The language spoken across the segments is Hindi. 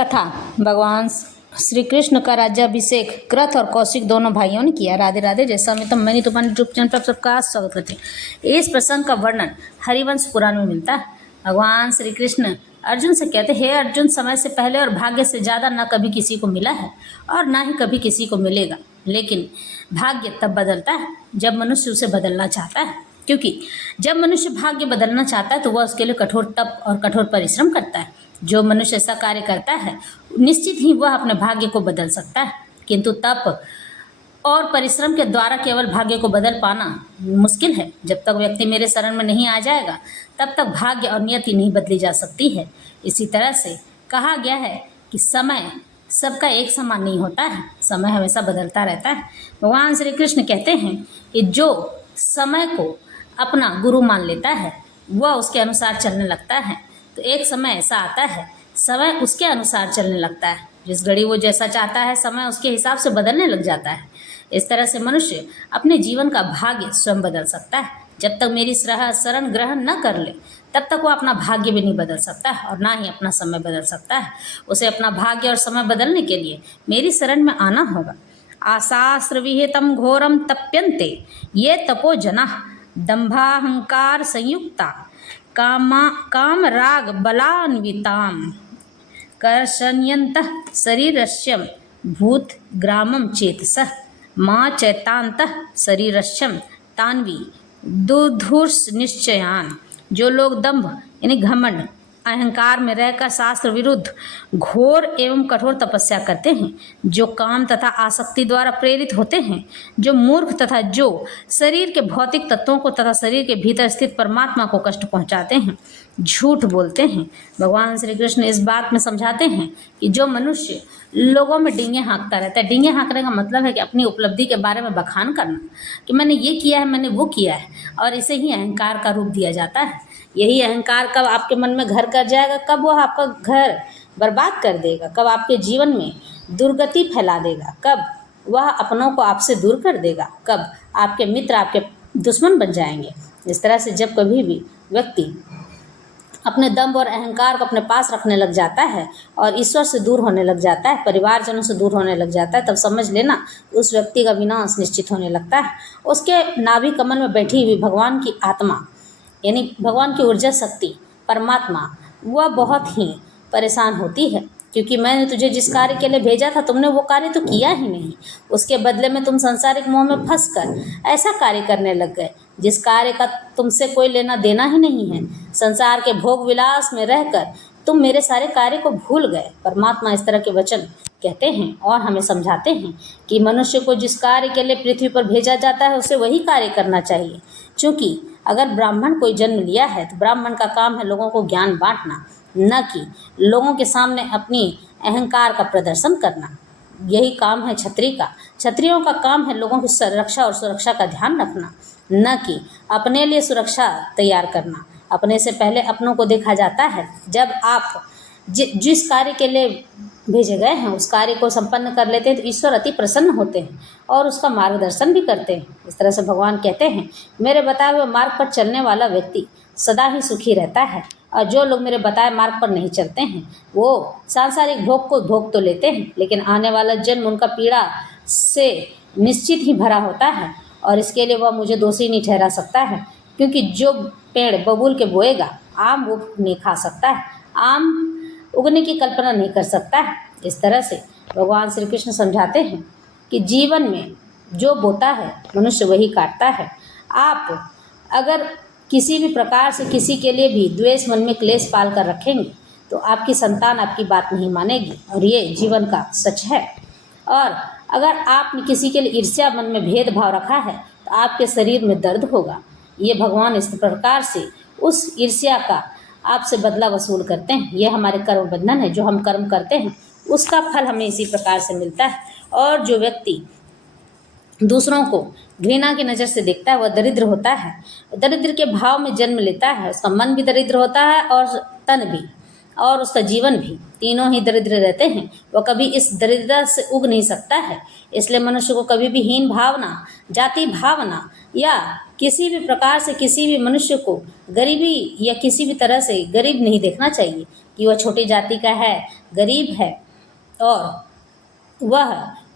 कथा। भगवान श्री कृष्ण का राज्याभिषेक कृत और कौशिक दोनों भाइयों ने किया। राधे राधे। जैसा मैं मैंने तो यूट्यूब चैनल पर सबका स्वागत करते हैं। इस प्रसंग का वर्णन हरिवंश पुराण में मिलता है। भगवान श्री कृष्ण अर्जुन से कहते, हे अर्जुन, समय से पहले और भाग्य से ज़्यादा न कभी किसी को मिला है और ना ही कभी किसी को मिलेगा। लेकिन भाग्य तब बदलता है जब मनुष्य उसे बदलना चाहता है, क्योंकि जब मनुष्य भाग्य बदलना चाहता है तो वह उसके लिए कठोर तप और कठोर परिश्रम करता है। जो मनुष्य ऐसा कार्य करता है निश्चित ही वह अपने भाग्य को बदल सकता है, किंतु तप और परिश्रम के द्वारा केवल भाग्य को बदल पाना मुश्किल है। जब तक व्यक्ति मेरे शरण में नहीं आ जाएगा तब तक भाग्य और नियति नहीं बदली जा सकती है। इसी तरह से कहा गया है कि समय सबका एक समान नहीं होता है, समय हमेशा बदलता रहता है। भगवान श्री कृष्ण कहते हैं कि जो समय को अपना गुरु मान लेता है वह उसके अनुसार चलने लगता है, तो एक समय ऐसा आता है समय उसके अनुसार चलने लगता है। जिस घड़ी वो जैसा चाहता है समय उसके हिसाब से बदलने लग जाता है। इस तरह से मनुष्य अपने जीवन का भाग्य स्वयं बदल सकता है। जब तक मेरी शरण ग्रहण न कर ले तब तक वो अपना भाग्य भी नहीं बदल सकता है और ना ही अपना समय बदल सकता है। उसे अपना भाग्य और समय बदलने के लिए मेरी शरण में आना होगा। आशास्त्र विहितम घोरम तप्यन्ते ये तपो जना दंभाहंकार संयुक्ता काम राग बलान्विताम कर्षण्यन्तः शरीरस्यं भूत ग्रामम चेतसः माँ चैतान्तः शरीरस्यं तान्वी दुधुर्ष निश्चयान। जो लोग दंभ यानी घमंड अहंकार में रहकर शास्त्र विरुद्ध घोर एवं कठोर तपस्या करते हैं, जो काम तथा आसक्ति द्वारा प्रेरित होते हैं, जो मूर्ख तथा जो शरीर के भौतिक तत्वों को तथा शरीर के भीतर स्थित परमात्मा को कष्ट पहुंचाते हैं, झूठ बोलते हैं। भगवान श्री कृष्ण इस बात में समझाते हैं कि जो मनुष्य लोगों में डींगे हाँकता रहता है, डींगे हाँकने का मतलब है कि अपनी उपलब्धि के बारे में बखान करना कि मैंने ये किया है, मैंने वो किया है, और इसे ही अहंकार का रूप दिया जाता है। यही अहंकार कब आपके मन में घर कर जाएगा, कब वह आपका घर बर्बाद कर देगा, कब आपके जीवन में दुर्गति फैला देगा, कब वह अपनों को आपसे दूर कर देगा, कब आपके मित्र आपके दुश्मन बन जाएंगे। इस तरह से जब कभी भी व्यक्ति अपने दंभ और अहंकार को अपने पास रखने लग जाता है और ईश्वर से दूर होने लग जाता है, परिवारजनों से दूर होने लग जाता है, तब समझ लेना उस व्यक्ति का विनाश निश्चित होने लगता है। उसके नाभि कमल में बैठी हुई भगवान की आत्मा यानी भगवान की ऊर्जा शक्ति परमात्मा वह बहुत ही परेशान होती है, क्योंकि मैंने तुझे जिस कार्य के लिए भेजा था तुमने वो कार्य तो किया ही नहीं। उसके बदले में तुम सांसारिक मोह में फंसकर ऐसा कार्य करने लग गए जिस कार्य का तुमसे कोई लेना देना ही नहीं है। संसार के भोग विलास में रहकर तुम मेरे सारे कार्य को भूल गए। परमात्मा इस तरह के वचन कहते हैं और हमें समझाते हैं कि मनुष्य को जिस कार्य के लिए पृथ्वी पर भेजा जाता है उसे वही कार्य करना चाहिए। क्योंकि अगर ब्राह्मण कोई जन्म लिया है तो ब्राह्मण का काम है लोगों को ज्ञान बांटना, न कि लोगों के सामने अपनी अहंकार का प्रदर्शन करना। यही काम है क्षत्रिय का। क्षत्रियों का काम है लोगों की संरक्षा और सुरक्षा का ध्यान रखना, न कि अपने लिए सुरक्षा तैयार करना। अपने से पहले अपनों को देखा जाता है। जब आप जिस कार्य के लिए भेजे गए हैं उस कार्य को संपन्न कर लेते हैं तो ईश्वर अति प्रसन्न होते हैं और उसका मार्गदर्शन भी करते हैं। इस तरह से भगवान कहते हैं, मेरे बताए हुए मार्ग पर चलने वाला व्यक्ति सदा ही सुखी रहता है, और जो लोग मेरे बताए मार्ग पर नहीं चलते हैं वो सांसारिक भोग को भोग तो लेते हैं, लेकिन आने वाला जन्म उनका पीड़ा से निश्चित ही भरा होता है, और इसके लिए वह मुझे दोषी नहीं ठहरा सकता है। क्योंकि जो पेड़ बबूल के बोएगा आम वो नहीं खा सकता है, आम उगने की कल्पना नहीं कर सकता है। इस तरह से भगवान श्री कृष्ण समझाते हैं कि जीवन में जो बोता है मनुष्य वही काटता है। आप अगर किसी भी प्रकार से किसी के लिए भी द्वेष मन में क्लेश पाल कर रखेंगे तो आपकी संतान आपकी बात नहीं मानेगी, और ये जीवन का सच है। और अगर आपने किसी के लिए ईर्ष्या मन में भेदभाव रखा है तो आपके शरीर में दर्द होगा। ये भगवान इस प्रकार से उस ईर्ष्या का आपसे बदला वसूल करते हैं। यह हमारे कर्म बंधन है। जो हम कर्म करते हैं उसका फल हमें इसी प्रकार से मिलता है। और जो व्यक्ति दूसरों को घृणा की नज़र से देखता है वह दरिद्र होता है, दरिद्र के भाव में जन्म लेता है। उसका मन भी दरिद्र होता है और तन भी और उसका जीवन भी, तीनों ही दरिद्र रहते हैं। वह कभी इस दरिद्रता से उग नहीं सकता है। इसलिए मनुष्य को कभी भी हीन भावना, जाति भावना या किसी भी प्रकार से किसी भी मनुष्य को गरीबी या किसी भी तरह से गरीब नहीं देखना चाहिए। कि वह छोटी जाति का है, गरीब है और वह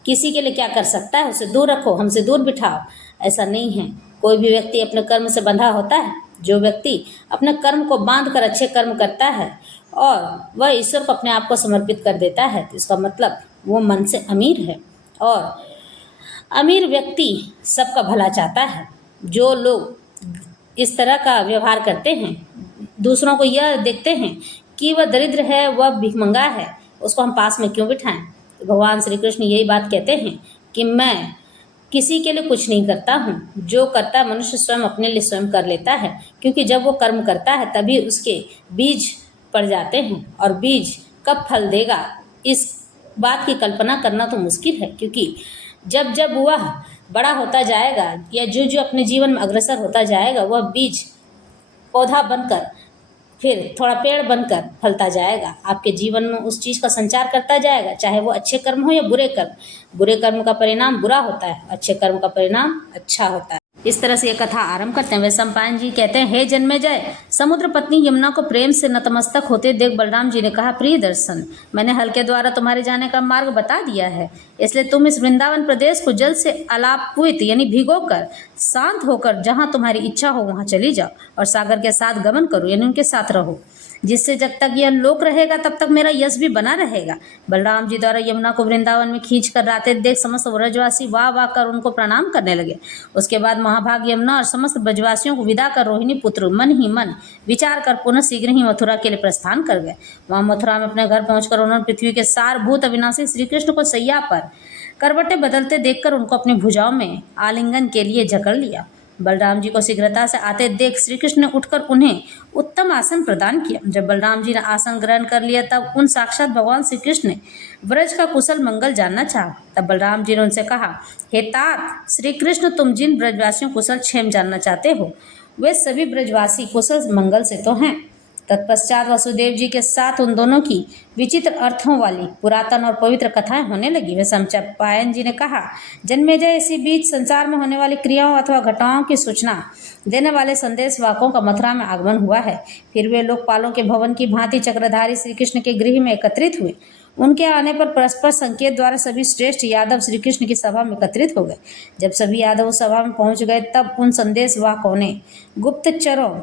किसी के लिए क्या कर सकता है, उसे दूर रखो, हमसे दूर बिठाओ। ऐसा नहीं है। कोई भी व्यक्ति अपने कर्म से बंधा होता है। जो व्यक्ति अपने कर्म को बांध कर अच्छे कर्म करता है और वह ईश्वर को अपने आप को समर्पित कर देता है, तो इसका मतलब वो मन से अमीर है। और अमीर व्यक्ति सबका भला चाहता है। जो लोग इस तरह का व्यवहार करते हैं, दूसरों को यह देखते हैं कि वह दरिद्र है, वह भिखमंगा है, उसको हम पास में क्यों बिठाएं। तो भगवान श्री कृष्ण यही बात कहते हैं कि मैं किसी के लिए कुछ नहीं करता हूँ। जो करता है मनुष्य स्वयं अपने लिए स्वयं कर लेता है, क्योंकि जब वो कर्म करता है तभी उसके बीज पड़ जाते हैं और बीज कब फल देगा इस बात की कल्पना करना तो मुश्किल है। क्योंकि जब जब वह बड़ा होता जाएगा या जो जो अपने जीवन में अग्रसर होता जाएगा, वह बीज पौधा बनकर फिर थोड़ा पेड़ बनकर फलता जाएगा, आपके जीवन में उस चीज़ का संचार करता जाएगा, चाहे वो अच्छे कर्म हो या बुरे कर्म। बुरे कर्म का परिणाम बुरा होता है, अच्छे कर्म का परिणाम अच्छा होता है। इस तरह से ये कथा आरंभ करते हैं। वैशंपायन जी कहते हैं, हे जन्मेजय, समुद्र पत्नी यमुना को प्रेम से नतमस्तक होते देख बलराम जी ने कहा, प्रिय दर्शन, मैंने हल के द्वारा तुम्हारे जाने का मार्ग बता दिया है, इसलिए तुम इस वृंदावन प्रदेश को जल से अलापुत यानी भिगोकर शांत होकर जहाँ तुम्हारी इच्छा हो वहाँ चली जाओ और सागर के साथ गमन करो यानी उनके साथ रहो, जिससे जब तक यह लोक रहेगा तब तक मेरा यश भी बना रहेगा। बलराम जी द्वारा यमुना को वृंदावन में खींच कर लाते देख समस्त ब्रजवासी वाह वाह कर उनको प्रणाम करने लगे। उसके बाद महाभाग यमुना और समस्त ब्रजवासियों को विदा कर रोहिणी पुत्र मन ही मन विचार कर पुनः शीघ्र ही मथुरा के लिए प्रस्थान कर गए। वहाँ मथुरा में अपने घर पहुंचकर उन्होंने पृथ्वी के सारभूत अविनाशी श्री कृष्ण को सैया पर करवटें बदलते देखकर उनको अपनी भुजाओं में आलिंगन के लिए जकड़ लिया। बलराम जी को शीघ्रता से आते देख श्री कृष्ण ने उठकर उन्हें उत्तम आसन प्रदान किया। जब बलराम जी ने आसन ग्रहण कर लिया तब उन साक्षात भगवान श्री कृष्ण ने ब्रज का कुशल मंगल जानना चाहा। तब बलराम जी ने उनसे कहा, हे तात, श्री कृष्ण, तुम जिन ब्रजवासियों कुशल क्षेम जानना चाहते हो वे सभी ब्रजवासी कुशल मंगल से तो हैं। तत्पश्चात वसुदेव जी के साथ उन दोनों की विचित्र अर्थों वाली पुरातन और पवित्र कथाएं होने लगी। वैशंपायन जी ने कहा, जन्मेजय, इसी बीच संसार में होने वाली क्रियाओं अथवा घटनाओं की सूचना देने वाले संदेश वाकों का मथुरा में आगमन हुआ है। फिर वे लोकपालों के भवन की भांति चक्रधारी श्री कृष्ण के गृह में एकत्रित हुए। उनके आने पर परस्पर संकेत द्वारा सभी श्रेष्ठ यादव श्री कृष्ण की सभा में एकत्रित हो गए। जब सभी यादव उस सभा में पहुंच गए तब उन संदेश वाकों ने गुप्तचरों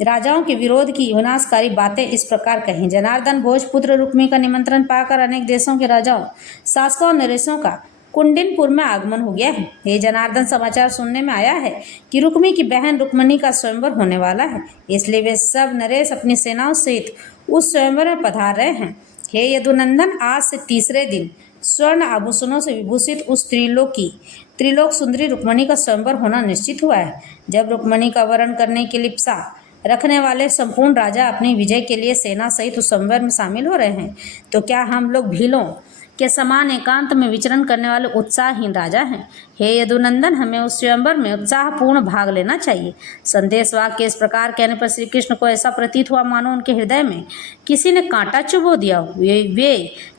राजाओं के विरोध की विनाशकारी बातें इस प्रकार कहीं। जनार्दन भोजपुत्र रुक्मी का निमंत्रण पाकर अनेक देशों के राजाओं, शासकों और नरेशों का कुंडिनपुर में आगमन हो गया है। ये जनार्दन समाचार सुनने में आया है कि रुक्मी की बहन रुक्मणी का स्वयंवर होने वाला है, इसलिए वे सब नरेश अपनी सेनाओं सहित उस स्वयंवर में पधार रहे हैं। हे यदुनंदन, आज से तीसरे दिन स्वर्ण आभूषणों से विभूषित उस त्रिलोक सुंदरी रुक्मणी का स्वयंवर होना निश्चित हुआ है। जब रुक्मणी का वरण करने की लिप्सा रखने वाले संपूर्ण राजा अपनी विजय के लिए सेना सहित उस स्वयंवर में शामिल हो रहे हैं, तो क्या हम लोग भीलों के समान एकांत में विचरण करने वाले उत्साहहीन राजा हैं? हे यदुनंदन, हमें उस स्वयंवर में उत्साहपूर्ण भाग लेना चाहिए। संदेश वाक्य के इस प्रकार कहने पर श्री कृष्ण को ऐसा प्रतीत हुआ मानो उनके हृदय में किसी ने कांटा चुभो दिया हो। वे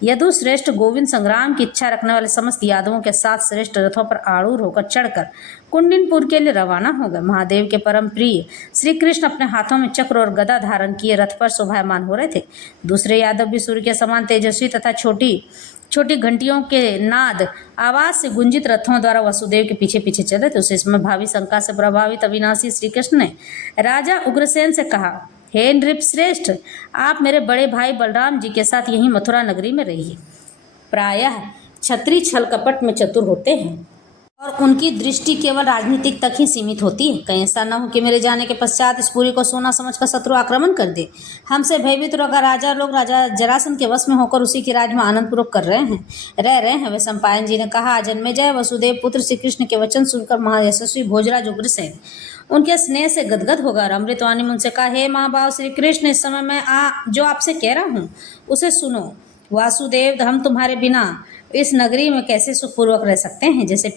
यदु श्रेष्ठ गोविंद संग्राम की इच्छा रखने वाले समस्त यादवों के साथ श्रेष्ठ रथों पर आरूढ़ होकर चढ़कर कुंडिनपुर के लिए रवाना हो गए। महादेव के परम प्रिय श्री कृष्ण अपने हाथों में चक्र और गदा धारण किए रथ पर शोभायमान हो रहे थे। दूसरे यादव भी सूर्य के समान तेजस्वी तथा छोटी छोटी घंटियों के नाद आवाज से गुंजित रथों द्वारा वसुदेव के पीछे पीछे चले थे। उस समय भावी शंका से प्रभावित अविनाशी श्री कृष्ण ने राजा उग्रसेन से कहा, हे नृपश्रेष्ठ, आप मेरे बड़े भाई बलराम जी के साथ यहीं मथुरा नगरी में रहिए। प्रायः क्षत्रिय छल कपट में चतुर होते हैं और उनकी दृष्टि केवल राजनीतिक तक ही सीमित होती है। कहीं ऐसा न हो कि मेरे जाने के पश्चात इस पुरी को सोना समझकर शत्रु आक्रमण कर दे। हमसे भयभीत होकर राजा लोग राजा जरासंध के वश में होकर उसी के राज में आनंद पूर्वक रह रहे हैं। वैशंपायन जी ने कहा, जन्मेजय, वसुदेव पुत्र श्री कृष्ण के वचन सुनकर महायशस्वी भोजराज उग्रसेन उनके स्नेह से गदगद होगा और अमृतवाणी में उनसे कहा, हे महाभाव श्री कृष्ण, इस समय मैं जो आपसे कह रहा हूँ उसे सुनो। वासुदेव, हम तुम्हारे बिना इस नगरी में कैसे सुखपूर्वक रह सकते हैं? जैसे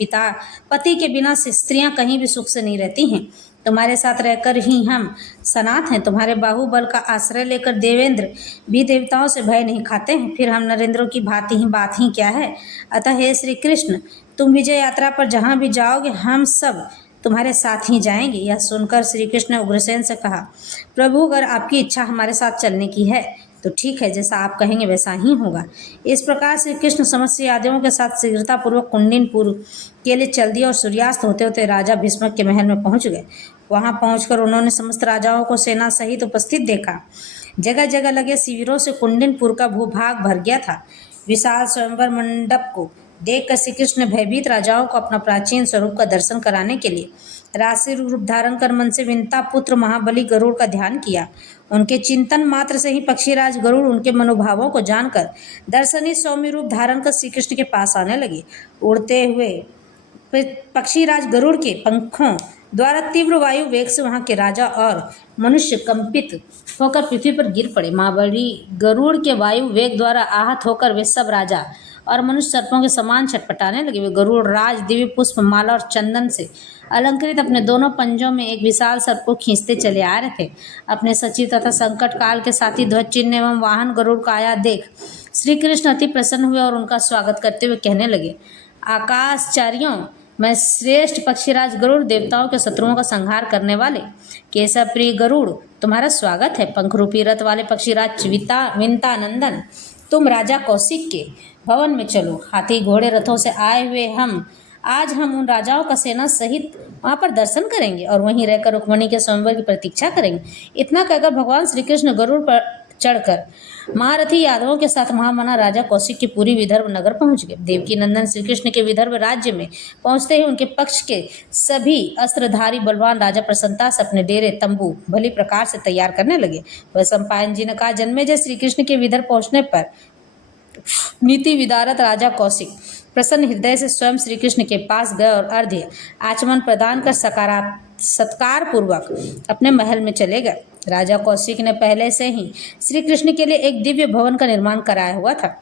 पति के बिना स्त्रियां कहीं भी सुख से नहीं रहती हैं, तुम्हारे साथ रहकर ही हम सनाथ हैं। तुम्हारे बाहुबल का आश्रय लेकर देवेंद्र भी देवताओं से भय नहीं खाते हैं, फिर हम नरेंद्रों की बात ही क्या है। अतः हे श्री कृष्ण, तुम विजय यात्रा पर जहाँ भी जाओगे हम सब तुम्हारे साथ ही जाएंगे। यह सुनकर श्री कृष्ण ने उग्रसेन से कहा, प्रभु, अगर आपकी इच्छा हमारे साथ चलने की है तो ठीक है, जैसा आप कहेंगे वैसा ही होगा। इस प्रकार श्री कृष्ण समस्त यादवों के साथ शीघ्रतापूर्वक कुंडिनपुर के लिए चल दिए और सूर्यास्त होते होते राजा भीष्मक के महल में पहुंच गए। वहां पहुंचकर उन्होंने समस्त राजाओं को सेना सहित उपस्थित देखा। जगह जगह लगे शिविरों से कुंडिनपुर का भूभाग भर गया था। विशाल स्वयंवर मंडप को देखकर श्री कृष्ण ने भयभीत राजाओं को अपना प्राचीन स्वरूप का दर्शन कराने के लिए राशि रूप धारण कर मन से विंता पुत्र महाबली गरुड़ का ध्यान किया। उनके चिंतन मात्र से ही पक्षीराज गरुड़ उनके मनोभावों को जानकर दर्शनीय सौम्य रूप धारण कर श्री कृष्ण के पास आने लगे। उड़ते हुए पक्षीराज गरुड़ के पंखों द्वारा तीव्र वायु वेग से वहां के राजा और मनुष्य कंपित होकर पृथ्वी पर गिर पड़े। महाबली गरुड़ के वायु वेग द्वारा आहत होकर वे सब राजा और मनुष्य सर्पों के समान छटपटाने लगे। वे गरुड़ राज दिव्य पुष्प माला और चंदन से अलंकृत अपने दोनों पंजों में एक विशाल सर्प को खींचते चले आ रहे थे। अपने सचिव तथा संकट काल के साथी ध्वज चिन्ह एवं वाहन गरुड़ का आया देख श्री कृष्ण अति प्रसन्न हुए और उनका स्वागत करते हुए कहने लगे, आकाशचार्यों, मैं श्रेष्ठ पक्षीराज गरुड़, देवताओं के शत्रुओं का संहार करने वाले केशव प्रिय गरुड़, तुम्हारा स्वागत है। पंख रूपी रथ वाले पक्षीराज विंतानंदन, तुम राजा कौशिक के भवन में चलो। हाथी घोड़े रथों से आए हुए आज हम उन राजाओं का सेना सहित वहां पर दर्शन करेंगे और वहीं रहकर रुक्मिणी के स्वयंवर की प्रतीक्षा करेंगे। इतना कहकर भगवान श्री कृष्ण गरुड़ पर चढ़कर महारथी यादवों के साथ महामना राजा कौशिक की पुरी विदर्भ नगर पहुंच गए। देवकी नंदन श्री कृष्ण के विदर्भ राज्य में पहुंचते ही उनके पक्ष के सभी अस्त्रधारी बलवान राजा प्रसन्नता से अपने डेरे तंबू भली प्रकार से तैयार करने लगे। वह सम्पायन जी ने कहा, जन्मेजय श्री कृष्ण के विदर्भ पहुंचने पर नीति विदारत राजा कौशिक प्रसन्न हृदय से स्वयं श्री कृष्ण के पास गए और अर्घ्य आचमन प्रदान कर सत्कार पूर्वक अपने महल में चले गए। राजा कौशिक ने पहले से ही श्री कृष्ण के लिए एक दिव्य भवन का निर्माण कराया हुआ था।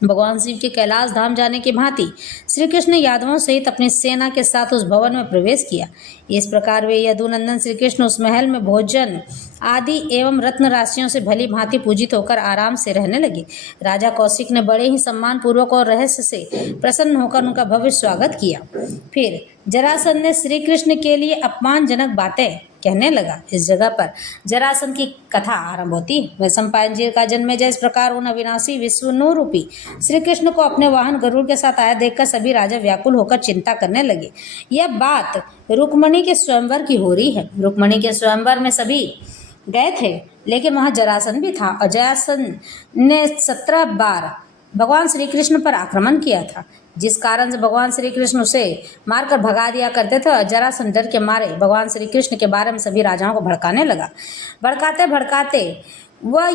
भगवान शिव के कैलाश धाम जाने की भांति श्री कृष्ण यादवों सहित अपनी सेना के साथ उस भवन में प्रवेश किया। इस प्रकार वे यदुनंदन श्री कृष्ण उस महल में भोजन आदि एवं रत्न राशियों से भली भांति पूजित होकर आराम से रहने लगे। राजा कौशिक ने बड़े ही सम्मान पूर्वक और रहस्य से प्रसन्न होकर उनका भव्य स्वागत किया। फिर जरासंध ने श्री कृष्ण के लिए अपमानजनक बातें कहने लगा। इस जगह पर जरासंध की कथा आरंभ होती है। वैशंपायन जी का जन्मेजय इस प्रकार उन अविनाशी विश्वनूर रूपी श्री कृष्ण को अपने वाहन गरुड़ के साथ आया देखकर सभी राजा व्याकुल होकर चिंता करने लगे। यह बात रुक्मिणी के स्वयंवर की हो रही है। रुक्मिणी के स्वयंवर में सभी गए थे, लेकिन वहां जरासंध भी था और जरासंध ने 17 बार भगवान श्री कृष्ण पर आक्रमण किया था, जिस कारण से भगवान श्री कृष्ण उसे मारकर भगा दिया करते थे। और जरासंध डर के मारे भगवान श्री कृष्ण के बारे में सभी राजाओं को भड़काने लगा। भड़काते भड़काते वह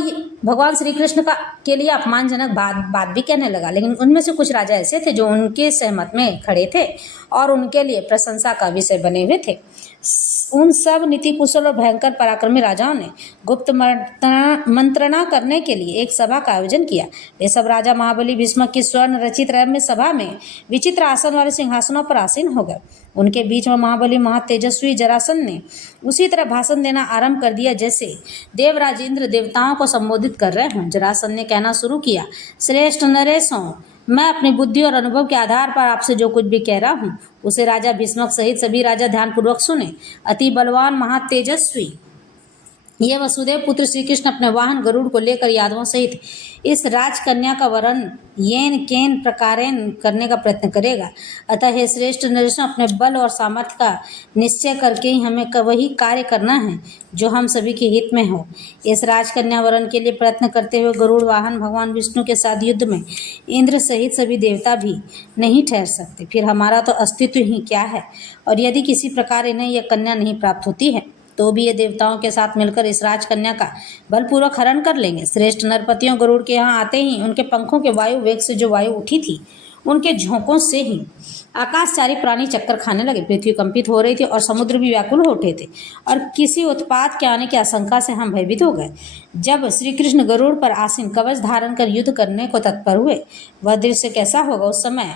भगवान श्री कृष्ण के लिए अपमानजनक बात भी कहने लगा। लेकिन उनमें से कुछ राजा ऐसे थे जो उनके सहमत में खड़े थे और उनके लिए प्रशंसा का विषय बने हुए थे। उन सब नीति कुशल और भयंकर पराक्रमी राजाओं ने गुप्त मंत्रणा करने के लिए एक सभा का आयोजन किया। ये सब राजा महाबली भीष्मक की स्वर्ण रचित रम्य सभा में विचित्र आसन वाले सिंहासनों पर आसीन हो गए। उनके बीच में महाबली महातेजस्वी जरासंध ने उसी तरह भाषण देना आरंभ कर दिया जैसे देवराज इंद्र देवताओं को संबोधित कर रहे हों। जरासंध ने कहना शुरू किया, श्रेष्ठ नरेशों, मैं अपनी बुद्धि और अनुभव के आधार पर आपसे जो कुछ भी कह रहा हूँ उसे राजा भीष्मक सहित सभी राजा ध्यानपूर्वक सुने। अति बलवान महातेजस्वी ये वसुदेव पुत्र श्री कृष्ण अपने वाहन गरुड़ को लेकर यादवों सहित इस राजकन्या का वरण येन केन प्रकारेण करने का प्रयत्न करेगा। अतः हे श्रेष्ठ नरेशों, अपने बल और सामर्थ्य का निश्चय करके ही हमें वही कार्य करना है जो हम सभी के हित में हो। इस राजकन्या वरण के लिए प्रयत्न करते हुए गरुड़ वाहन भगवान विष्णु के साथ युद्ध में इंद्र सहित सभी देवता भी नहीं ठहर सकते। फिर हमारा तो अस्तित्व ही क्या है। और यदि किसी प्रकार इन्हें यह कन्या नहीं प्राप्त होती है तो भी ये देवताओं के साथ मिलकर इस राजकन्या का बलपूर्वक हरण कर लेंगे। श्रेष्ठ नरपतियों गरुड़ के यहाँ आते ही उनके पंखों के वायु वेग से जो वायु उठी थी उनके झोंकों से ही आकाशचारी प्राणी चक्कर खाने लगे। पृथ्वी कंपित हो रही थी और समुद्र भी व्याकुल हो उठे थे और किसी उत्पात के आने की आशंका से हम भयभीत हो गए। जब श्री कृष्ण गरुड़ पर आसीन कवच धारण कर युद्ध करने को तत्पर हुए, वह दृश्य कैसा होगा। उस समय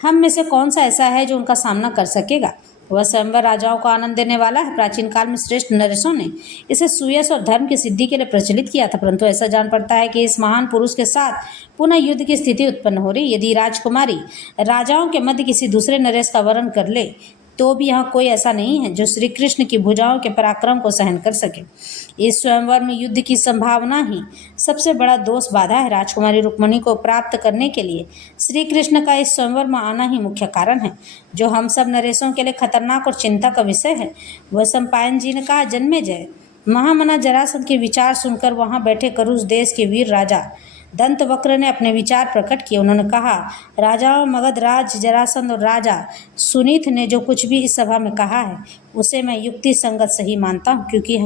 हम में से कौन सा ऐसा है जो उनका सामना कर सकेगा। वह स्वयंवर राजाओं को आनंद देने वाला है। प्राचीन काल में श्रेष्ठ नरेशों ने इसे सुयश और धर्म की सिद्धि के लिए प्रचलित किया था, परंतु ऐसा जान पड़ता है कि इस महान पुरुष के साथ पुनः युद्ध की स्थिति उत्पन्न हो रही। यदि राजकुमारी राजाओं के मध्य किसी दूसरे नरेश का वरण कर ले तो भी यहाँ कोई ऐसा नहीं है जो श्री कृष्ण की भुजाओं के पराक्रम को सहन कर सके। इस स्वयंवर में युद्ध की संभावना ही सबसे बड़ा दोष बाधा है। राजकुमारी रुक्मणी को प्राप्त करने के लिए श्री कृष्ण का इस स्वयंवर में आना ही मुख्य कारण है, जो हम सब नरेशों के लिए खतरनाक और चिंता का विषय है। वह सम्पायन जी ने कहा, जन्मेजय, महामना जरासंध के विचार सुनकर वहां बैठे करुष देश के वीर राजा दंतवक्र ने अपने विचार प्रकट किए। उन्होंने कहा, राजाओं, मगध राज जरासंध और राजा सुनीत ने जो कुछ भी इस सभा में कहा है उसे मैं युक्ति संगत सही मानता हूँ, क्योंकि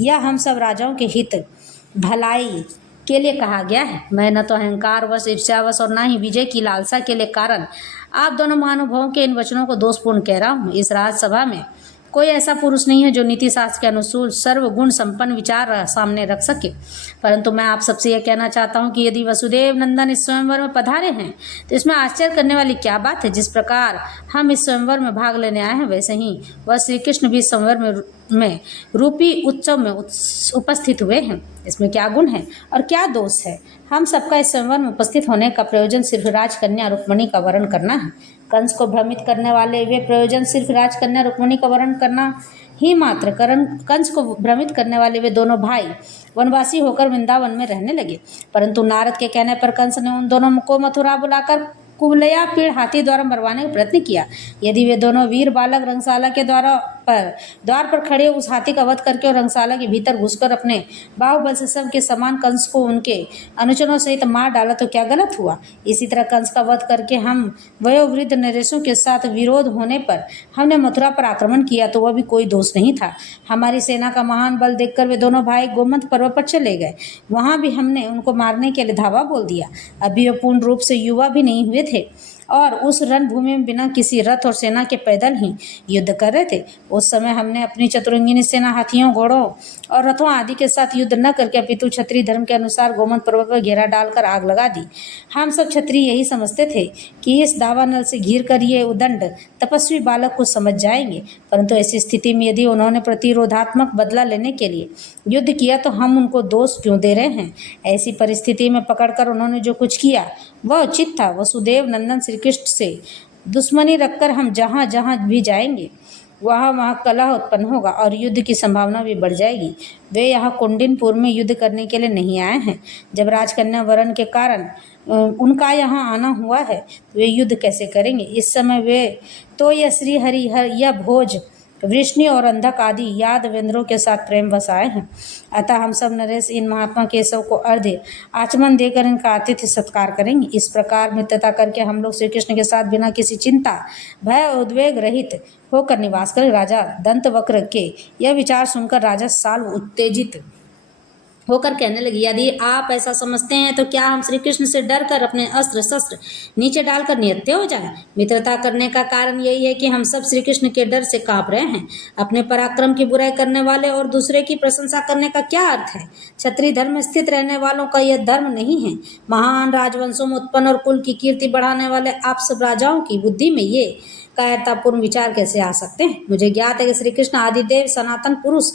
यह हम सब राजाओं के हित भलाई के लिए कहा गया है। मैं न तो अहंकारवश, ईर्ष्यावश और न ही विजय की लालसा के लिए कारण आप दोनों महानुभावों के इन वचनों को दोषपूर्ण कह रहा हूँ। इस राजसभा में कोई ऐसा पुरुष नहीं है जो नीति शास्त्र के अनुसार सर्वगुण संपन्न विचार सामने रख सके, परंतु मैं आप सबसे यह कहना चाहता हूं कि यदि वसुदेव नंदन इस स्वयंवर में पधारे हैं तो इसमें आश्चर्य करने वाली क्या बात है। जिस प्रकार हम इस स्वयंवर में भाग लेने आए हैं, वैसे ही वह श्री कृष्ण भी इस स्वयंवर में रूपी उत्सव में उपस्थित हुए हैं। इसमें क्या गुण है और क्या दोष है? हम सबका इस स्वयंवर में उपस्थित होने का प्रयोजन सिर्फ राजकन्या रुक्मणी का वर्ण करना है। कंस को भ्रमित करने वाले वे प्रयोजन सिर्फ राजकन्या रुक्मणी का वर्ण करना ही मात्र कंस को भ्रमित करने वाले वे दोनों भाई वनवासी होकर वृंदावन में रहने लगे, परंतु नारद के कहने पर कंस ने उन दोनों को मथुरा बुलाकर कुबलया पीड़ हाथी द्वारा मरवाने का प्रयत्न किया। यदि वे दोनों वीर बालक रंगशाला के द्वार पर खड़े उस हाथी का वध करके और रंगशाला के भीतर घुसकर अपने बाहुबल से सब के समान कंस को उनके अनुचरों सहित मार डाला तो क्या गलत हुआ? इसी तरह कंस का वध करके हम वयोवृद्ध नरेशों के साथ विरोध होने पर हमने मथुरा पर आक्रमण किया तो वह भी कोई दोष नहीं था। हमारी सेना का महान बल देखकर वे दोनों भाई गोमंत पर्वत पर चले गए। वहां भी हमने उनको मारने के लिए धावा बोल दिया। अभी वे पूर्ण रूप से युवा भी नहीं हुए थे और उस रणभूमि में बिना किसी रथ और सेना के पैदल ही युद्ध कर रहे थे। उस समय हमने अपनी चतुरंगिनी सेना हाथियों, घोड़ों और रथों आदि के साथ युद्ध न करके अपितु क्षत्रिय धर्म के अनुसार गोमंत पर्वत पर घेरा डालकर आग लगा दी। हम सब क्षत्रिय यही समझते थे कि इस दावानल से घिर कर ये उदंड तपस्वी बालक को समझ जाएंगे, परंतु ऐसी स्थिति में यदि उन्होंने प्रतिरोधात्मक बदला लेने के लिए युद्ध किया तो हम उनको दोष क्यों दे रहे हैं? ऐसी परिस्थिति में पकड़कर उन्होंने जो कुछ किया वह उचित था। वसुदेव नंदन श्री कृष्ण से दुश्मनी रखकर हम जहाँ जहाँ भी जाएंगे वहाँ कलह उत्पन्न होगा और युद्ध की संभावना भी बढ़ जाएगी। वे यहाँ कुंडिनपुर में युद्ध करने के लिए नहीं आए हैं। जब राजकन्या वरण के कारण उनका यहाँ आना हुआ है तो वे युद्ध कैसे करेंगे? इस समय वे तो यह श्री हरिहर या भोज वृष्णि और अंधक आदि यादवेंद्रों के साथ प्रेम बस आए हैं। अतः हम सब नरेश इन महात्मा केशव को अर्घ्य आचमन देकर इनका आतिथ्य सत्कार करेंगे। इस प्रकार मित्रता करके हम लोग श्री कृष्ण के साथ बिना किसी चिंता, भय और उद्वेग रहित होकर निवास करें। राजा दंतवक्र के यह विचार सुनकर राजा साल्व उत्तेजित होकर कहने लगी, यदि आप ऐसा समझते हैं तो क्या हम श्री कृष्ण से डर कर अपने अस्त्र शस्त्र नीचे डालकर निहत्थे हो जाएं? मित्रता करने का कारण यही है कि हम सब श्री कृष्ण के डर से कांप रहे हैं। अपने पराक्रम की बुराई करने वाले और दूसरे की प्रशंसा करने का क्या अर्थ है? क्षत्रिय धर्म में स्थित रहने वालों का यह धर्म नहीं है। महान राजवंशों में उत्पन्न और कुल की कीर्ति बढ़ाने वाले आप सब राजाओं की बुद्धि में ये कायरतापूर्ण विचार कैसे आ सकते हैं? मुझे ज्ञात है कि श्री कृष्ण आदिदेव, सनातन पुरुष,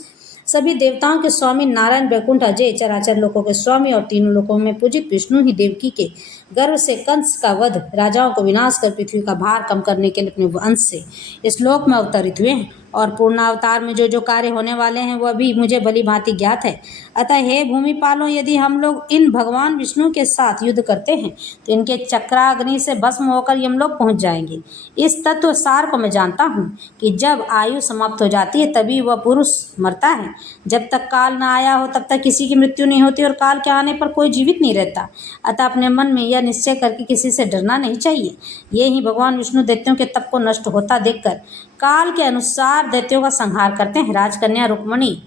सभी देवताओं के स्वामी, नारायण, वैकुंठ, अजय, चराचर लोकों के स्वामी और तीनों लोकों में पूजित विष्णु ही देवकी के गर्भ से कंस का वध, राजाओं को विनाश कर पृथ्वी का भार कम करने के लिए अपने वंश से इस लोक में अवतरित हुए हैं और पूर्णावतार में जो जो कार्य होने वाले हैं वह भी मुझे भली भांति ज्ञात है। अतः हे भूमिपालों, यदि हम लोग इन भगवान विष्णु के साथ युद्ध करते हैं तो इनके चक्राग्नि से भस्म होकर यमलोक पहुंच जाएंगे। इस तत्व सार को मैं जानता हूँ कि जब आयु समाप्त हो जाती है तभी वह पुरुष मरता है। जब तक काल न आया हो तब तक किसी की मृत्यु नहीं होती और काल के आने पर कोई जीवित नहीं रहता। अतः अपने मन में यह निश्चय करके किसी से डरना नहीं चाहिए। ये ही भगवान विष्णु दैत्यों के तप को नष्ट होता देखकर काल के अनुसार दैत्यों का संहार करते हैं। राजकन्या रुक्मणी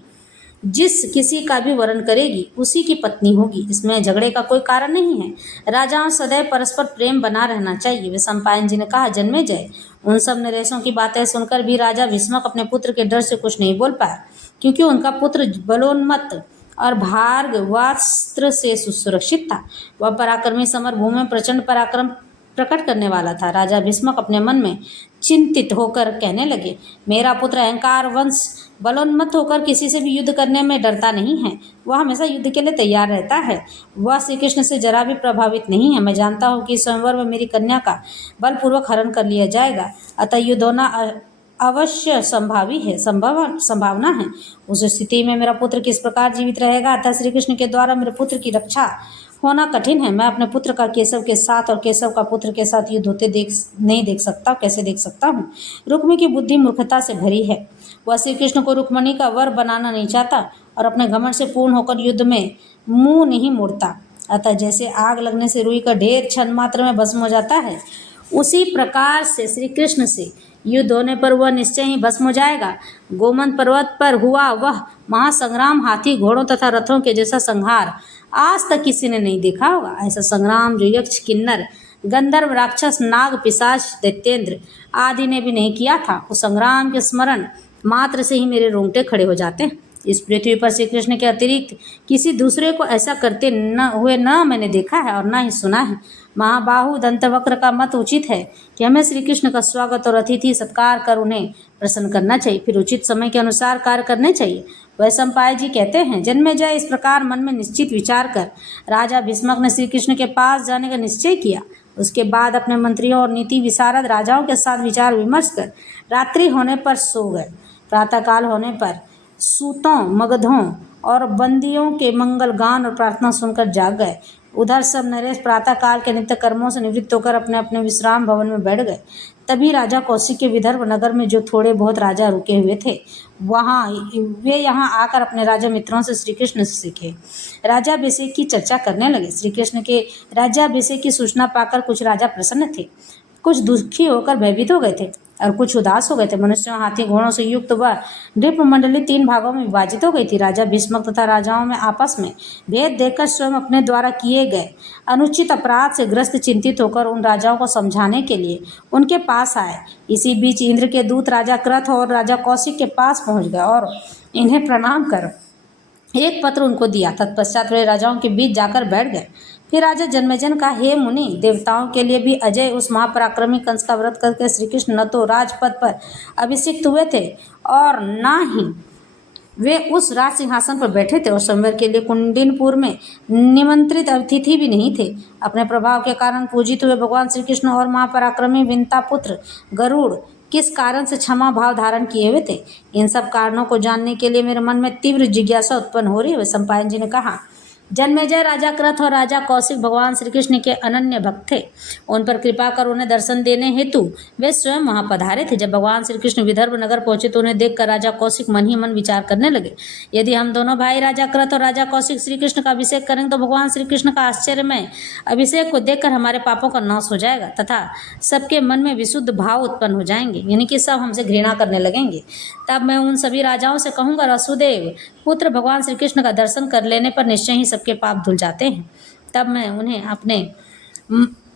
जिस किसी का भी वरण करेगी उसी की पत्नी होगी, इसमें झगड़े का कोई कारण नहीं है। राजाओं सदैव परस्पर प्रेम बना रहना चाहिए। वे सम्पायन जी ने कहा, जन्मेजय, उन सब नरेशों की बातें सुनकर भी राजा भीष्मक अपने पुत्र के डर से कुछ नहीं बोल पाया, क्योंकि उनका पुत्र बलोन्मत्त और भार्गवास्त्र से सुरक्षित था। वह पराक्रमी समर भूमि में प्रचंड पराक्रम प्रकट करने वाला था। राजा भीष्मक अपने मन में चिंतित होकर कहने लगे, मेरा पुत्र अहंकार वंश बलोन्मत्त होकर किसी से भी युद्ध करने में डरता नहीं है। वह हमेशा युद्ध के लिए तैयार रहता है। वह श्री कृष्ण से जरा भी प्रभावित नहीं है। मैं जानता हूँ कि स्वयंवर में मेरी कन्या का बलपूर्वक हरण कर लिया जाएगा। अतः युद्ध होना अवश्य संभावना है। उस स्थिति में मेरा पुत्र किस प्रकार जीवित रहेगा? अतः श्री कृष्ण के द्वारा मेरे पुत्र की रक्षा होना कठिन है। मैं अपने पुत्र का केशव के साथ और केशव का पुत्र के साथ युद्ध होते नहीं देख सकता। कैसे देख सकता हूँ? रुक्मी की बुद्धि मूर्खता से भरी है। वह श्री कृष्ण को रुक्मणी का वर बनाना नहीं चाहता और अपने घमंड से पूर्ण होकर युद्ध में मुंह नहीं मोड़ता। अतः जैसे आग लगने से रुई का ढेर क्षण मात्र में भस्म हो जाता है, उसी प्रकार से श्री कृष्ण से युद्ध होने पर वह निश्चय ही भस्म हो जाएगा। गोमंत पर्वत पर हुआ वह महासंग्राम हाथी घोड़ों तथा रथों के जैसा संहार आज तक किसी ने नहीं देखा होगा। ऐसा संग्राम जो यक्ष, किन्नर, गंधर्व, राक्षस, नाग, पिशाच, दैत्येंद्र आदि ने भी नहीं किया था। उस संग्राम के स्मरण मात्र से ही मेरे रोंगटे खड़े हो जाते हैं। इस पृथ्वी पर श्री कृष्ण के अतिरिक्त किसी दूसरे को ऐसा करते न मैंने देखा है और न ही सुना है। महाबाहु दंतवक्र का मत उचित है कि हमें श्री कृष्ण का स्वागत और अतिथि सत्कार कर उन्हें प्रसन्न करना चाहिए, फिर उचित समय के अनुसार कार्य करने चाहिए। वैशंपायन जी कहते हैं, जन्मेजय इस प्रकार मन में निश्चित विचार कर राजा भीष्मक ने श्री कृष्ण के पास जाने का निश्चय किया। उसके बाद अपने मंत्रियों और नीति विशारद राजाओं के साथ विचार विमर्श कर रात्रि होने पर सो गए। प्रातःकाल होने पर सूतों, मगधों और बंदियों के मंगल गान और प्रार्थना सुनकर जाग गए। उधर सब नरेश प्रातःकाल के नित्य कर्मों से निवृत्त होकर अपने अपने विश्राम भवन में बैठ गए। तभी राजा कौशिक के विदर्भ नगर में जो थोड़े बहुत राजा रुके हुए थे, वे यहाँ आकर अपने राजा मित्रों से श्री कृष्ण से सीखे राज्याभिषेक की चर्चा करने लगे। श्री कृष्ण के राज्याभिषेक की सूचना पाकर कुछ राजा प्रसन्न थे, कुछ दुखी होकर भयभीत हो गए थे और कुछ उदास हो गए थे। मनुष्यों, हाथी, घोड़ों से युक्त वह नृप मंडली 3 भागों में विभाजित हो गई थी। राजा भीष्मक तथा राजाओं में आपस में भेद देखकर स्वयं अपने द्वारा किए गए अनुचित अपराध से ग्रस्त चिंतित होकर उन राजाओं को समझाने के लिए उनके पास आए। इसी बीच इंद्र के दूत राजा क्रथ और राजा कौशिक के पास पहुंच गए और इन्हें प्रणाम कर एक पत्र उनको दिया। तत्पश्चात वे राजाओं के बीच जाकर बैठ गए। फिर राजा जन्मेजय ने कहा, हे मुनि, देवताओं के लिए भी अजय उस महापराक्रमी कंस का व्रत करके श्री कृष्ण न तो राजपद पर अभिषिक्त हुए थे और न ही वे उस राज सिंहासन पर बैठे थे और संवर के लिए कुंडिनपुर में निमंत्रित अतिथि भी नहीं थे। अपने प्रभाव के कारण पूजित हुए भगवान श्री कृष्ण और महापराक्रमी विंता पुत्र गरुड़ किस कारण से क्षमा भाव धारण किए हुए थे, इन सब कारणों को जानने के लिए मेरे मन में तीव्र जिज्ञासा उत्पन्न हो रही है। वैशंपायन जी ने कहा, जन्मेजय, राजा क्रथ और राजा कौशिक भगवान श्री कृष्ण के अनन्य भक्त थे। उन पर कृपा कर उन्हें दर्शन देने हेतु वे स्वयं वहां पधारे थे। जब भगवान श्री कृष्ण विदर्भ नगर पहुंचे तो उन्हें देखकर राजा कौशिक मन ही मन विचार करने लगे, यदि हम दोनों भाई राजा क्रथ और राजा कौशिक श्री कृष्ण का अभिषेक करेंगे तो भगवान श्री कृष्ण का आश्चर्यमय अभिषेक को देखकर हमारे पापों का नाश हो जाएगा तथा सबके मन में विशुद्ध भाव उत्पन्न हो जाएंगे, यानी कि सब हमसे घृणा करने लगेंगे। तब मैं उन सभी राजाओं से कहूँगा, वसुदेव पुत्र भगवान श्री कृष्ण का दर्शन कर लेने पर निश्चय ही सबके पाप धुल जाते हैं। तब मैं उन्हें अपने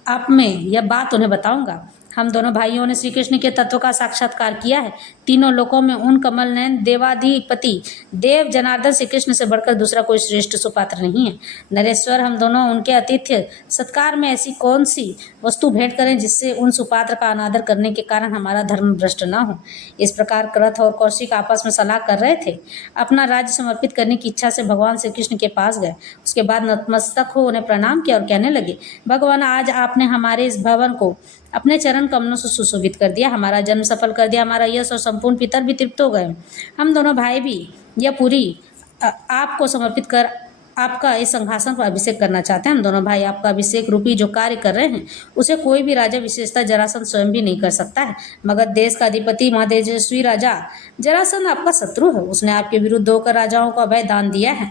आप में यह बात उन्हें बताऊंगा। हम दोनों भाइयों ने श्री कृष्ण के तत्व का साक्षात्कार किया है। तीनों लोकों में उन कमल नयन देवाधिपति देव जनार्दन श्री कृष्ण से बढ़कर दूसरा कोई श्रेष्ठ सुपात्र नहीं है। नरेश्वर, हम दोनों उनके आतिथ्य सत्कार में ऐसी कौन सी वस्तु भेंट करें जिससे उन सुपात्र का अनादर करने के कारण हमारा धर्म भ्रष्ट न हो। इस प्रकार क्रथ और कौशिक आपस में सलाह कर रहे थे। अपना राज्य समर्पित करने की इच्छा से भगवान श्री कृष्ण के पास गए। उसके बाद नतमस्तक हो उन्हें प्रणाम किया और कहने लगे, भगवान, आज आपने हमारे इस भवन को अपने चरण कमलों से सुशोभित कर दिया, हमारा जन्म सफल कर दिया, हमारा यश और संपूर्ण पितर भी तृप्त हो गए। हम दोनों भाई भी यह पूरी आपको समर्पित कर आपका इस सिंहासन पर अभिषेक करना चाहते हैं। हम दोनों भाई आपका अभिषेक रूपी जो कार्य कर रहे हैं उसे कोई भी राजा, विशेषता जरासंध स्वयं भी नहीं कर सकता है। मगध देश का अधिपति महातेजस्वी राजा जरासंध आपका शत्रु है। उसने आपके विरुद्ध होकर राजाओं को अभय दान दिया है।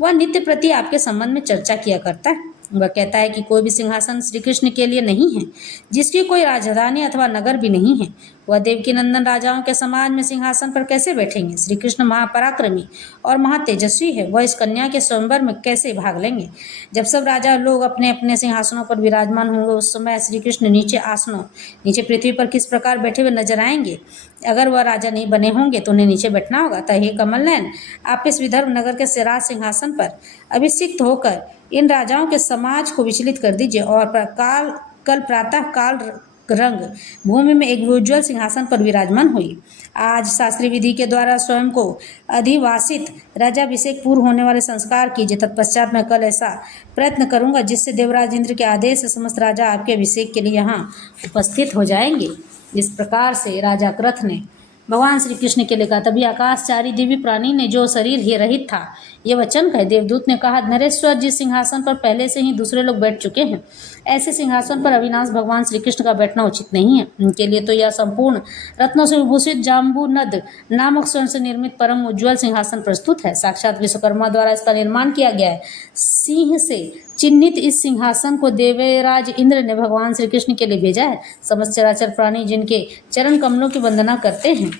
वह नित्य प्रति आपके संबंध में चर्चा किया करता है। वह कहता है कि कोई भी सिंहासन श्री कृष्ण के लिए नहीं है, जिसकी कोई राजधानी अथवा नगर भी नहीं है। वह देवकी नंदन राजाओं के समाज में सिंहासन पर कैसे बैठेंगे? श्री कृष्ण महापराक्रमी और महातेजस्वी है, वह इस कन्या के स्वयंवर में कैसे भाग लेंगे? जब सब राजा लोग अपने अपने सिंहासनों पर विराजमान होंगे, उस समय श्री कृष्ण नीचे पृथ्वी पर किस प्रकार बैठे हुए नजर आएंगे? अगर वह राजा नहीं बने होंगे तो उन्हें नीचे बैठना होगा। तब हे कमल नयन, आप इस विदर्भ नगर के सिराज सिंहासन पर अभिषिक्त होकर इन राजाओं के समाज को विचलित कर दीजिए और कल प्रातः काल रंग भूमि में एक उज्ज्वल सिंहासन पर विराजमान हुई। आज शास्त्रीय विधि के द्वारा स्वयं को अधिवासित राजाभिषेक पूर्व होने वाले संस्कार कीजिए। तत्पश्चात मैं कल ऐसा प्रयत्न करूंगा जिससे देवराज इंद्र के आदेश से समस्त राजा आपके अभिषेक के लिए यहाँ उपस्थित हो जाएंगे। इस प्रकार से राजा क्रथ ने भगवान श्री कृष्ण के लिए कहा। तभी आकाशचारी दिव्य प्राणी ने, जो शरीर ही रहित था, ये वचन कहे। देवदूत ने कहा, नरेश्वर, जिस सिंहासन पर पहले से ही दूसरे लोग बैठ चुके हैं, ऐसे सिंहासन पर अविनाश भगवान श्री कृष्ण का बैठना उचित नहीं है। उनके लिए तो यह संपूर्ण रत्नों से विभूषित जाम्बूनद नामक स्वर्ण से निर्मित परम उज्ज्वल सिंहासन प्रस्तुत है। साक्षात विश्वकर्मा द्वारा इसका निर्माण किया गया है। सिंह से चिन्हित इस सिंहासन को देवराज इंद्र ने भगवान श्री कृष्ण के लिए भेजा है। समस्त चराचर प्राणी जिनके चरण कमलों की वंदना करते हैं,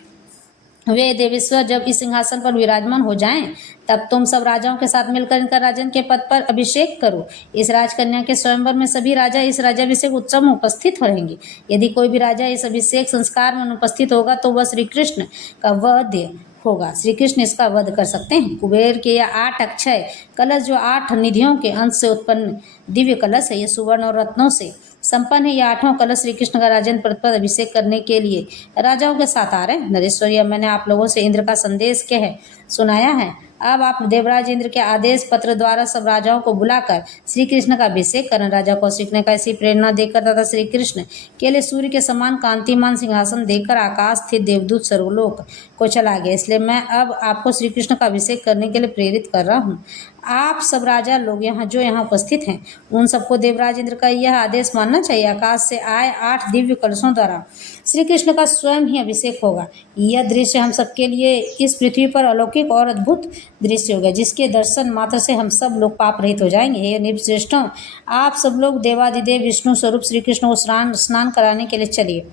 वे देवेश्वर जब इस सिंहासन पर विराजमान हो जाएं, तब तुम सब राजाओं के साथ मिलकर इनका राजन के पद पर अभिषेक करो। इस राजकन्या के स्वयंवर में सभी राजा इस राजाभिषेक उत्सव में उपस्थित रहेंगे। यदि कोई भी राजा इस अभिषेक संस्कार में अनुपस्थित होगा तो वह श्री कृष्ण का वध होगा। श्री कृष्ण इसका वध कर सकते हैं। कुबेर के यह 8 अक्षय कलश, जो 8 निधियों के अंश से उत्पन्न दिव्य कलश है, ये सुवर्ण और रत्नों से संपन्न है। ये 8 कलश श्री कृष्ण का राजन पद पर अभिषेक करने के लिए राजाओं के साथ आ रहे हैं। नरेश्वर, यह मैंने आप लोगों से इंद्र का संदेश कह सुनाया है। अब आप देवराज इंद्र के आदेश पत्र द्वारा सब राजाओं को बुलाकर श्री कृष्ण का अभिषेक करें। राजा कौशिक ने कैसी प्रेरणा देकर तथा श्री कृष्ण के लिए सूर्य के समान कांतिमान सिंहासन देकर आकाश स्थित देवदूत सर्वलोक को चला गया। इसलिए मैं अब आपको श्री कृष्ण का अभिषेक करने के लिए प्रेरित कर रहा हूँ। आप सब राजा लोग यहाँ उपस्थित हैं, उन सबको देवराज इंद्र का यह आदेश मानना चाहिए। आकाश से आए 8 दिव्य कलशों द्वारा श्री कृष्ण का स्वयं ही अभिषेक होगा। यह दृश्य हम सबके लिए इस पृथ्वी पर अलौकिक और अद्भुत दृश्य होगा, जिसके दर्शन मात्र से हम सब लोग पाप रहित हो जाएंगे। हे नृपश्रेष्ठों, आप सब लोग देवादिदेव विष्णु स्वरूप श्री कृष्ण को स्नान कराने के लिए चलिए।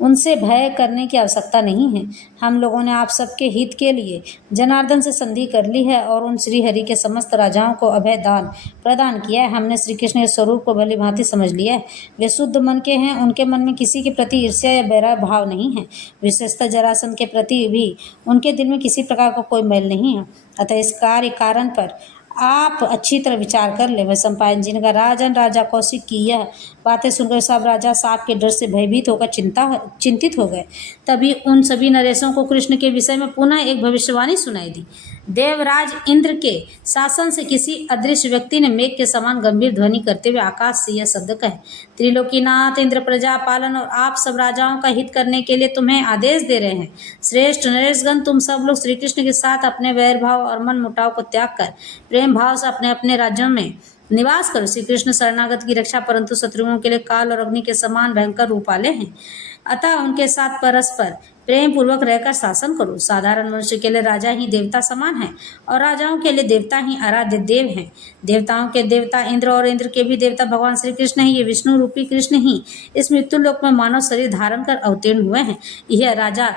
उनसे भय करने की आवश्यकता नहीं है। हम लोगों ने आप सबके हित के लिए जनार्दन से संधि कर ली है और उन श्री हरि के समस्त राजाओं को अभय दान प्रदान किया है। हमने श्री कृष्ण के स्वरूप को भली भांति समझ लिया है। वे शुद्ध मन के हैं, उनके मन में किसी के प्रति ईर्ष्या या वैर भाव नहीं है। विशेषतः जरासंध के प्रति भी उनके दिल में किसी प्रकार का कोई मैल नहीं है। अतः इस कार्य कारण पर आप अच्छी तरह विचार कर ले। वह सम्पायन जिनका राजन राजा कौशिक की यह बातें सुनकर सब राजा सांप के डर से भयभीत होकर चिंतित हो गए। तभी उन सभी नरेशों को कृष्ण के विषय में पुनः एक भविष्यवाणी सुनाई दी। देवराज इंद्र के शासन से किसी अदृश्य व्यक्ति ने मेघ के समान गंभीर ध्वनि करते हुए आकाश से यह शब्द कहे, त्रिलोकीनाथ इंद्र प्रजा पालन और आप सब राजाओं का हित करने के लिए तुम्हें आदेश दे रहे हैं। श्रेष्ठ नरेशगण, तुम सब लोग श्री कृष्ण के साथ अपने वैर भाव और मन मुटाव को त्याग कर प्रेम भाव से अपने अपने राज्यों में निवास करो। श्री कृष्ण शरणागत की रक्षा परंतु शत्रुओं के लिए काल और अग्नि के समान भयंकर रूप वाले हैं। अतः उनके साथ परस्पर प्रेम पूर्वक रहकर शासन करो। साधारण मनुष्य के लिए राजा ही देवता समान है और राजाओं के लिए देवता ही आराध्य देव हैं। देवताओं के देवता इंद्र और इंद्र के भी देवता भगवान श्री कृष्ण ही, ये विष्णु रूपी कृष्ण ही इस मृत्यु लोक में मानव शरीर धारण कर अवतीर्ण हुए हैं। यह राजा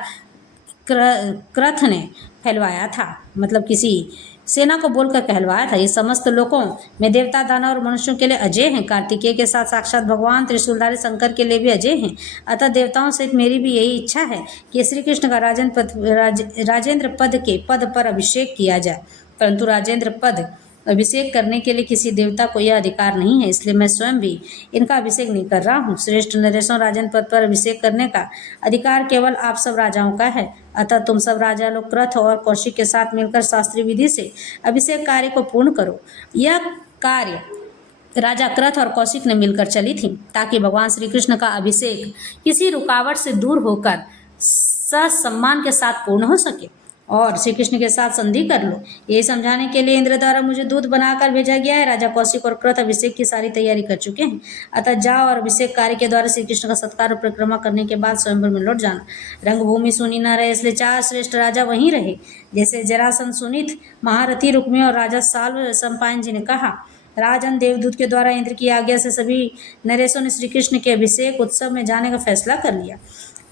क्रथ ने फैलवाया था, मतलब किसी सेना को बोलकर कहलवाया था। ये समस्त लोकों में देवता दानव और मनुष्यों के लिए अजय हैं। कार्तिकेय के साथ साक्षात भगवान त्रिशूलधारी शंकर के लिए भी अजय हैं। अतः देवताओं सहित मेरी भी यही इच्छा है कि श्री कृष्ण का राजेंद्र पद के पद पर अभिषेक किया जाए, परंतु राजेंद्र पद अभिषेक करने के लिए किसी देवता को यह अधिकार नहीं है, इसलिए मैं स्वयं भी इनका अभिषेक नहीं कर रहा हूँ। श्रेष्ठ नरेशों, राजन पद पर अभिषेक करने का अधिकार केवल आप सब राजाओं का है। अतः तुम सब राजा लोग क्रथ और कौशिक के साथ मिलकर शास्त्रीय विधि से अभिषेक कार्य को पूर्ण करो। यह कार्य राजा क्रथ और कौशिक ने मिलकर चली थी, ताकि भगवान श्री कृष्ण का अभिषेक किसी रुकावट से दूर होकर सम्मान के साथ पूर्ण हो सके और श्री कृष्ण के साथ संधि कर लो। यही समझाने के लिए इंद्र द्वारा मुझे दूध बनाकर भेजा गया है। राजा कौशिक और क्रथ अभिषेक की सारी तैयारी कर चुके हैं। अतः जाओ और अभिषेक कार्य के द्वारा श्री कृष्ण का सत्कार और परिक्रमा करने के बाद स्वयंवर में लौट जाना। रंगभूमि सुनी न रहे, इसलिए 4 श्रेष्ठ राजा वहीं रहे, जैसे जरासंध, सुनीत, महारथी रुक्मी और राजा साल्व सम्पायन जी ने कहा। राजन, देवदूत के द्वारा इंद्र की आज्ञा से सभी नरेशों ने श्री कृष्ण के अभिषेक उत्सव में जाने का फैसला कर लिया।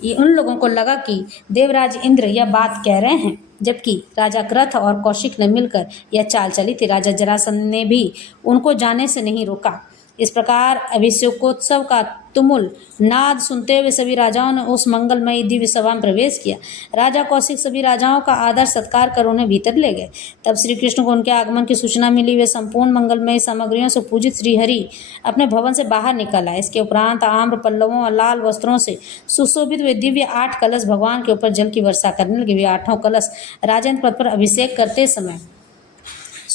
ये उन लोगों को लगा कि देवराज इंद्र यह बात कह रहे हैं, जबकि राजा क्रथ और कौशिक ने मिलकर यह चाल चली थी। राजा जरासंध ने भी उनको जाने से नहीं रोका। इस प्रकार अभिषेकोत्सव का तुमुल नाद सुनते हुए सभी राजाओं ने उस मंगलमयी दिव्य सभा में प्रवेश किया। राजा कौशिक सभी राजाओं का आदर सत्कार कर उन्हें भीतर ले गए। तब श्री कृष्ण को उनके आगमन की सूचना मिली। वे संपूर्ण मंगलमयी सामग्रियों से पूजित श्रीहरि अपने भवन से बाहर निकल आए। इसके उपरांत आम्र पल्लवों और लाल वस्त्रों से सुशोभित वे दिव्य 8 कलश भगवान के ऊपर जल की वर्षा करने लगे। वे 8 कलश राजेंद्र पद पर अभिषेक करते समय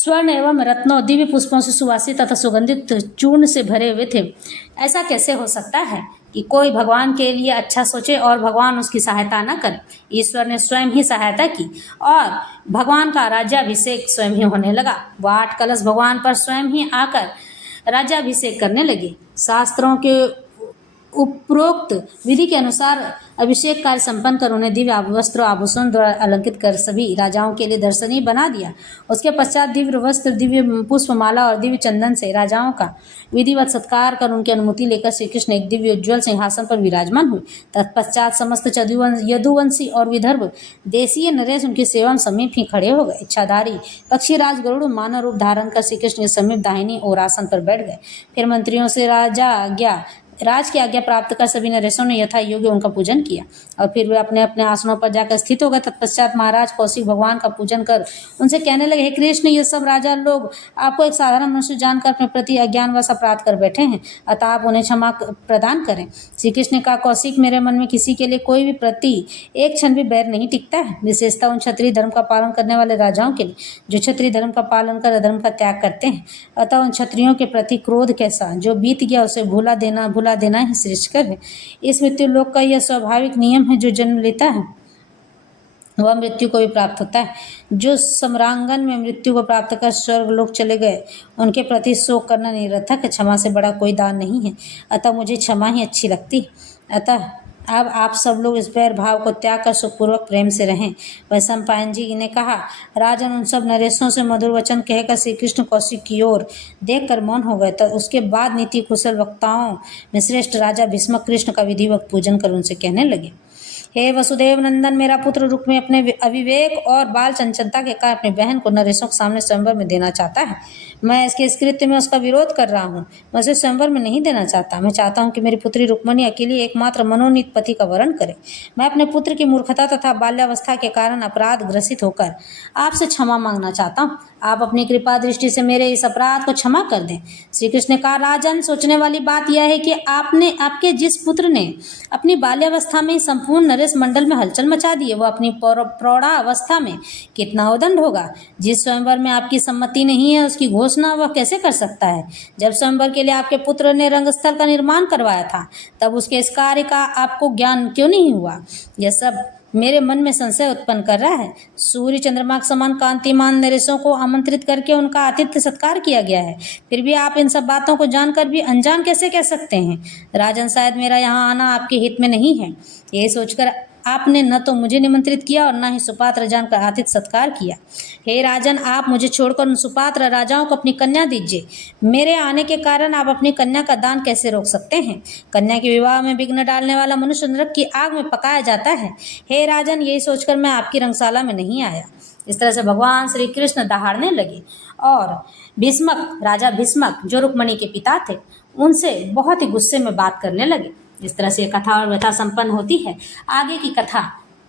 स्वर्ण एवं रत्नों दिव्य पुष्पों से सुवासित तथा सुगंधित चूर्ण से भरे हुए थे। ऐसा कैसे हो सकता है कि कोई भगवान के लिए अच्छा सोचे और भगवान उसकी सहायता न करे। ईश्वर ने स्वयं ही सहायता की और भगवान का राज्याभिषेक स्वयं ही होने लगा। वह 8 कलश भगवान पर स्वयं ही आकर राज्याभिषेक करने लगे। शास्त्रों के उपरोक्त विधि के अनुसार अभिषेक कार्य संपन्न कर उन्हें दिव्य वस्त्र आभूषण द्वारा अलंकृत कर सभी राजाओं के लिए दर्शनीय बना दिया। उसके पश्चात दिव्य वस्त्र, दिव्य पुष्पमाला और दिव्य चंदन से राजाओं का विधिवत सत्कार कर उनकी अनुमति लेकर श्री कृष्ण एक दिव्य उज्ज्वल सिंहासन पर विराजमान हुए। तत्पश्चात समस्त यदुवंशी और विदर्भ देशीय नरेश उनकी सेवा में समीप ही खड़े हो गए। इच्छाधारी पक्षीराज गरुड़ मानव रूप धारण कर श्री कृष्ण के समीप दाहिनी ओर आसन पर बैठ गए। फिर मंत्रियों से राज की आज्ञा प्राप्त कर सभी नरेशों ने यथा योग्य उनका पूजन किया और फिर वे अपने अपने आसनों पर जाकर स्थित हो गए। तत्पश्चात महाराज कौशिक भगवान का पूजन कर उनसे कहने लगे, हे कृष्ण, ये सब राजा लोग आपको एक साधारण मनुष्य जानकर अपने प्रति अज्ञानवश अपराध कर बैठे हैं, अतः आप उन्हें क्षमा प्रदान करें। श्री कृष्ण ने कहा, कौशिक, मेरे मन में किसी के लिए कोई भी प्रति एक क्षण भी बैर नहीं टिकता है, विशेषतः उन क्षत्रिय धर्म का पालन करने वाले राजाओं के लिए जो क्षत्रिय धर्म का पालन कर अधर्म का त्याग करते हैं। अतः उन क्षत्रियों के प्रति क्रोध कैसा, जो बीत गया उसे भुला देना ही श्रेष्ठकर है। इस मृत्यु लोक का यह स्वाभाविक नियम है, जो जन्म लेता है वह मृत्यु को भी प्राप्त होता है। जो सम्रांगन में मृत्यु को प्राप्त कर स्वर्ग लोक चले गए, उनके प्रति शोक करना निरर्थक है। क्षमा से बड़ा कोई दान नहीं है, अतः मुझे क्षमा ही अच्छी लगती। अतः अब आप सब लोग इस बैर भाव को त्याग कर सुखपूर्वक प्रेम से रहें। वैशंपायन जी ने कहा, राजन उन सब नरेशों से मधुर वचन कहकर श्री कृष्ण कौशिक की ओर देखकर मौन हो गए। तो उसके बाद नीति कुशल वक्ताओं में श्रेष्ठ राजा भीष्मक कृष्ण का विधिवत पूजन कर उनसे कहने लगे, हे वसुदेव नंदन, मेरा पुत्र रुक्मी अपने अविवेक और बाल चंचलता के कारण अपनी बहन को नरेशों के सामने स्वयंवर में देना चाहता है। मैं इसके इस कृत्य में उसका विरोध कर रहा हूँ। मैं उसे स्वयंवर में नहीं देना चाहता। मैं चाहता हूँ कि मेरी पुत्री रुक्मिणी अकेली एकमात्र मनोनीत पति का वरण करे। मैं अपने पुत्र की मूर्खता तथा बाल्यावस्था के कारण अपराध ग्रसित होकर आपसे क्षमा मांगना चाहता हूँ। आप अपनी कृपा दृष्टि से मेरे इस अपराध को क्षमा कर दें। श्री कृष्ण ने कहा, राजन, सोचने वाली बात यह है कि आपके जिस पुत्र ने अपनी बाल्यावस्था में संपूर्ण नरेश मंडल में हलचल मचा दी है, वह अपनी प्रौढ़ावस्था में कितना उदंड होगा। जिस स्वयंवर में आपकी सम्मति नहीं है, उसकी घोषणा वह कैसे कर सकता है। जब स्वयंवर के लिए आपके पुत्र ने रंगस्थल का निर्माण करवाया था, तब उसके इस कार्य का आपको ज्ञान क्यों नहीं हुआ। यह सब मेरे मन में संशय उत्पन्न कर रहा है। सूर्य चंद्रमा के समान कांतिमान नरेशों को आमंत्रित करके उनका आतिथ्य सत्कार किया गया है, फिर भी आप इन सब बातों को जानकर भी अनजान कैसे कह सकते हैं। राजन, शायद मेरा यहाँ आना आपके हित में नहीं है। यही सोचकर आपने न तो मुझे निमंत्रित किया और न ही सुपात्र जानकर आतिथ्य सत्कार किया। हे राजन, आप मुझे छोड़कर उन सुपात्र राजाओं को अपनी कन्या दीजिए। मेरे आने के कारण आप अपनी कन्या का दान कैसे रोक सकते हैं। कन्या के विवाह में विघ्न डालने वाला मनुष्य नरक की आग में पकाया जाता है। हे राजन, यही सोचकर मैं आपकी रंगशाला में नहीं आया। इस तरह से भगवान श्री कृष्ण दहाड़ने लगे और राजा भीष्मक, जो रुक्मिणी के पिता थे, उनसे बहुत ही गुस्से में बात करने लगे। इस तरह से कथा और व्यथा संपन्न होती है। आगे की कथा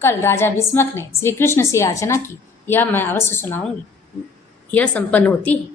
कल राजा भीष्मक ने श्री कृष्ण से याचना की, यह मैं अवश्य सुनाऊंगी। यह संपन्न होती है।